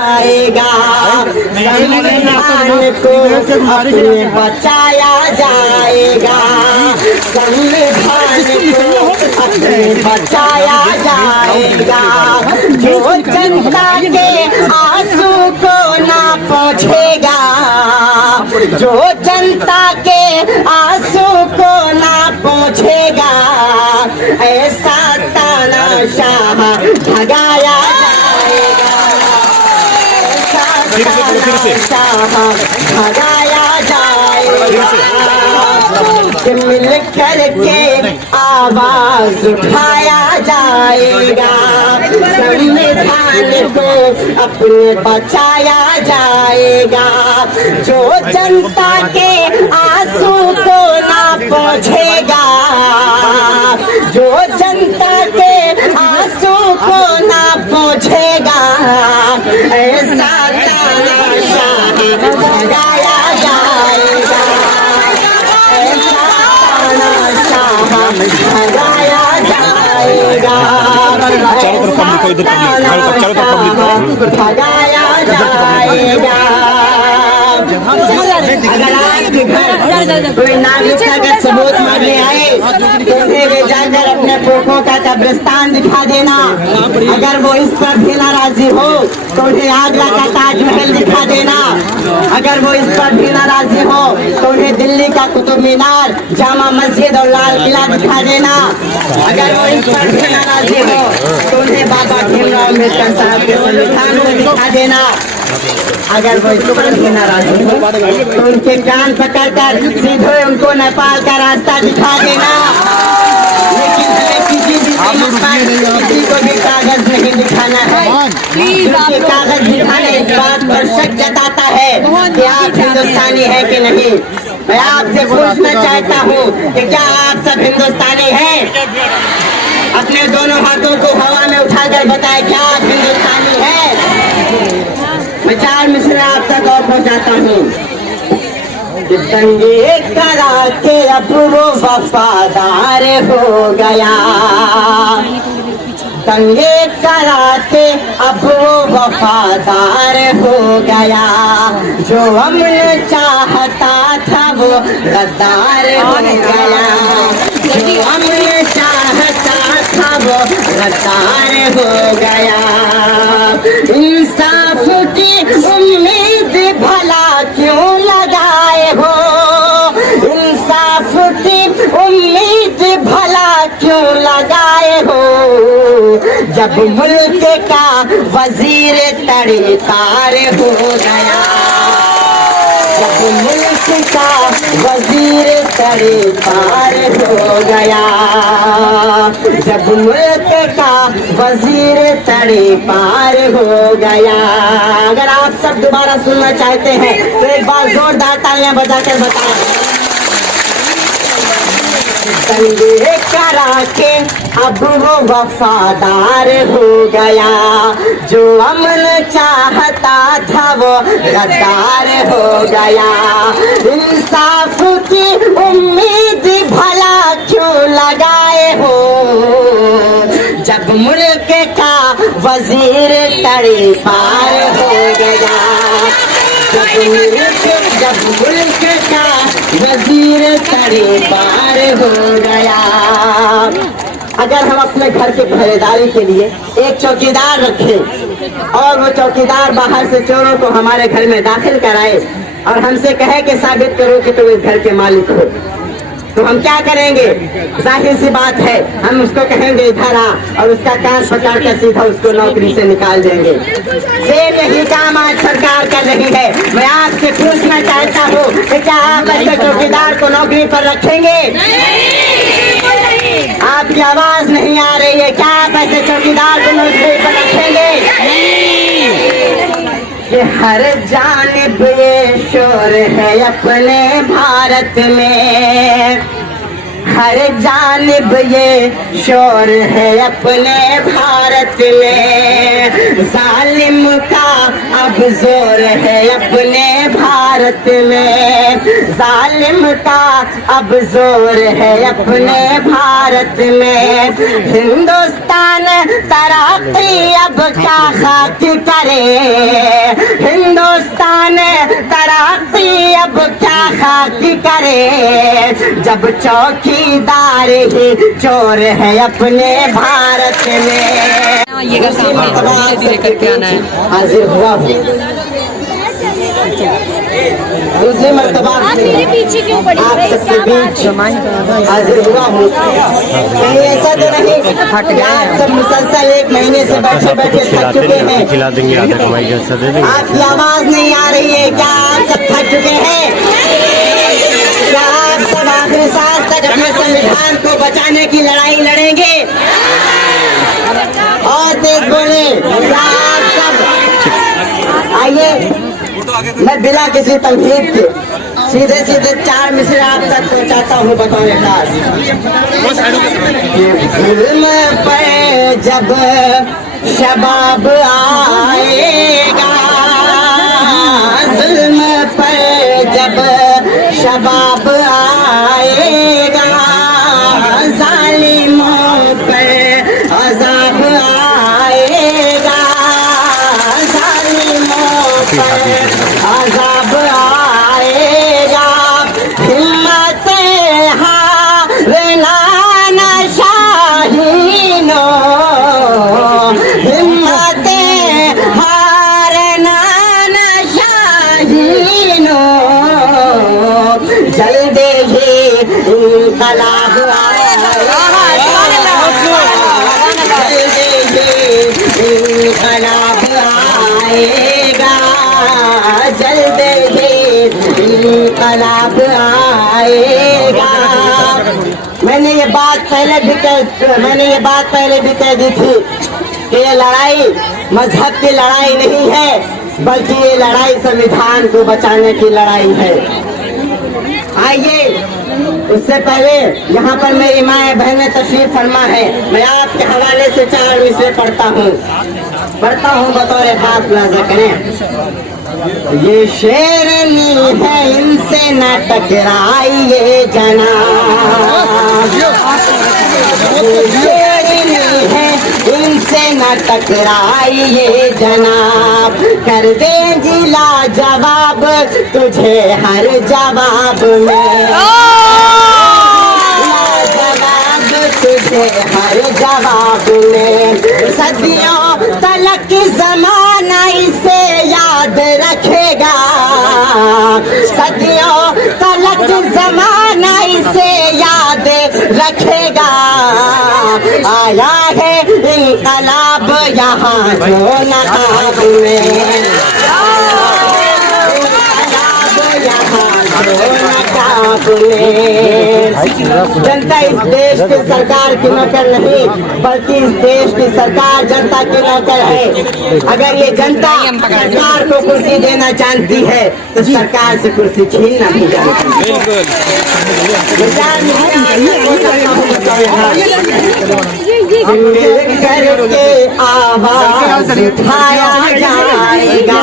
जाएगा, संविधान को अपने बचाया जाएगा, संविधान को अपने बचाया जाएगा। जो जनता के आंसू को ना पोंछेगा, जो जनता के आंसू को ना पोंछेगा, ऐसा तानाशाह भगाया जाएगा, ऐसा तानाशाह भगाया जाएगा। मिल करके आवाज उठाया जाएगा, संविधान को अपने बचाया जाएगा। जो जनता के आंसू को ना पोंछेगा, जो जनता के आंसू को ना पोंछेगा, ऐसा तानाशाह भगाया जाएगा, ऐसा तानाशाह भगाया जाएगा, भगाया जाएगा। अगर आपके घर कोई नागरिक अगर सबूत मांगने आए तो उन्हें ले जाकर अपने पोखों का कब्रिस्तान दिखा देना। अगर वो इस पर भी नाराजी हो तो उन्हें आगरा का ताजमहल दिखा देना। अगर वो इस पर भी नाराजी हो तो उन्हें दिल्ली का कुतुब मीनार, जामा मस्जिद और लाल किला दिखा देना। अगर वो इस पर भी नाराजी हो तो उन्हें बाबा भीमराव अम्बेडकर साहब के संविधान को दिखा देना। अगर वो इस पर भी नाराजी हो तो उनके कान पकड़कर सीधे उनको नेपाल का रास्ता दिखा देना। लेकिन हमें किसी को भी कागज नहीं दिखाना है। क्योंकि कागज दिखाने इस बात पर शक जताता है कि आप हिंदुस्तानी है कि नहीं। मैं आपसे पूछना चाहता हूँ कि क्या आप सब हिंदुस्तानी हैं? अपने दोनों हाथों को हवा में उठाकर बताएं, क्या आप हिंदुस्तानी हैं? मैं 4 मिसरे आप तक और पहुँचाता हूँ। दंगे करा के अब वो वफादार हो गया, दंगे करा के अब वो वफादार हो गया। जो अमन चाहता था वो गद्दार हो गया, जो अमन चाहता था वो गद्दार हो गया। इंसाफ की उम्मीद भला क्यों लगाए हो, इंसाफ की उम्मीद भला क्यों लगाए हो। जब मुल्क का वजीर तड़े तार हो गया, जब मुल्क का वजीर तड़े तार हो गया, जब मुल्क का वजीर तड़े पार हो गया। अगर आप सब दोबारा सुनना चाहते हैं तो एक बार जोरदार तालियां बजाकर बताएं। दंगे करा के अब वो वफादार हो गया, जो अमन चाहता था वो गद्दार हो गया। इंसाफ की उम्मीद भला क्यों लगाए हो, जब मुल्क का वजीर तड़े पार हो गया, जब मुल्क का वजीर तड़े पार हो गया। अगर हम अपने घर के पहरेदारी के लिए एक चौकीदार रखें और वो चौकीदार बाहर से चोरों को हमारे घर में दाखिल कराए और हमसे कहे कि साबित करो कि तुम इस घर के मालिक हो, तो हम क्या करेंगे? जाहिर सी बात है, हम उसको कहेंगे इधर आ और उसका कान पकड़ कर सीधा उसको नौकरी से निकाल देंगे। ये नहीं काम आज सरकार कर रही है। मैं आपसे पूछना चाहता हूँ कि क्या आप ऐसे चौकीदार को नौकरी पर रखेंगे? आपकी आवाज नहीं आ रही है। क्या आप ऐसे चौकीदार को नौकरी पर रखेंगे? कि हर जानिब ये शोर है अपने भारत में, हर जानिब ये शोर है अपने भारत में। जालिम का अब जोर है अपने भारत भारत में, जालिम का अब जोर है अपने भारत में। हिंदुस्तान तरक्की अब क्या खाक करे, हिंदुस्तान तरक्की अब क्या खाक करे, जब चौकीदार ही चोर है अपने भारत में। ये का सामान धीरे धीरे करके आना है। हाजिर हुआ दूसरी मर्तबा आप मेरे पीछे क्यों पड़े आप भाई? सबके क्या बात बीच हाजिर हुआ हूँ। कहीं ऐसा तो नहीं कि आप सब मुसलसल एक महीने से बैठे बैठे थक चुके हैं, खिला देंगे, आधा कमाई का हिस्सा दे देंगे। आपकी आवाज नहीं आ रही है, क्या आप सब थक चुके हैं? क्या आप सब आखिरी सांस तक अपने संविधान को बचाने की लड़ाई लड़ेंगे? और तेज बोले, क्या आप सब आइए, मैं बिना किसी तमहीद के सीधे सीधे 4 मिसरे आप तक पहुंचाता हूँ बतौर खास। जुल्म पे जब शबाब आएगा, जुल्म पे जब शबाब आएगा, जालिमों पे अज़ाब आएगा, जालिमों पे अज़ाब आएगा। हिम्मत हारना न शाहीनो, हिम्मत हारना न शाहीनो, जल्दी ही इंकलाब आएगा, जल्दी ही इंकलाब आएगा, जल्दी ही इंकलाब आएगा। मैंने ये बात पहले भी कह दी थी कि ये लड़ाई मजहब की लड़ाई नहीं है, बल्कि ये लड़ाई संविधान को बचाने की लड़ाई है। आइए, उससे पहले यहाँ पर मेरी माँ बहनें तशरीफ फरमा है, मैं आपके हवाले से 4 मिसरे पढ़ता हूँ बतौर खास मुलाजा करें। ये शेरनी है, इनसे न टकराइए जनाब, ये शेरनी है, इनसे न टकराइए जनाब, कर देंगी लाजवाब तुझे हर जवाब में, लाजवाब तुझे हर जवाब में। सदियों तलक जमाना इसे याद रखेगा, सदियों तलक जमाना इसे याद रखेगा। आया है इंकलाब यहाँ जो नकाब में, इंकलाब यहाँ जो नकाब में। जनता इस देश की सरकार की नौकर नहीं, बल्कि इस देश की सरकार जनता की नौकर है। अगर ये जनता सरकार को कुर्सी देना जानती है तो सरकार से कुर्सी छीनना भी जानती है। करके आवाज उठाया जाएगा।